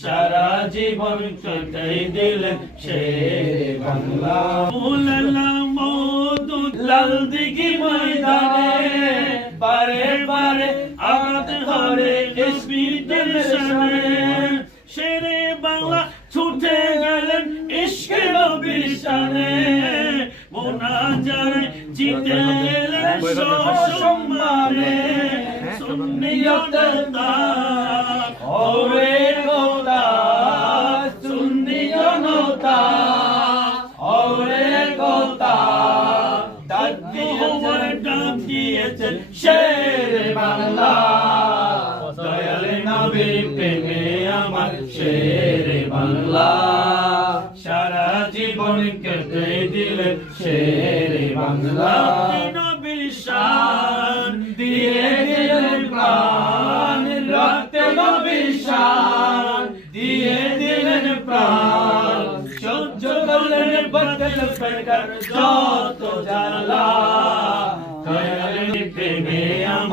সারা জীবন কাটাই দিলেন শেরে বাংলা। মৌলানা মওদুদ লাল দিঘি ময়দানে বারে বারে আঘাত হারে ইসমিতের শানে। শেরে বাংলা ছুটে গেলেন ইশকে নবীর শানে। মোনাজারে জিতে এলেন সসম্মানে। সুন্নিয়তের দান ওরে গোতা সুন্নি জনতা ওরে গোতা ডাক দিয়েছেন শেরে বাংলা। দয়াল নবীর প্রেমে আমার শেরে বাংলা। সারা জীবন কেটে দিলেন শেরে বাংলা। নবীর শান দিয়ে দিলেন প্রাণ, রক্তে নবীর শান দিয়ে দিলেন প্রাণ। সহ্য করলেন বদল ফেরকার যত জ্বালা। দয়াল প্রেমে আমার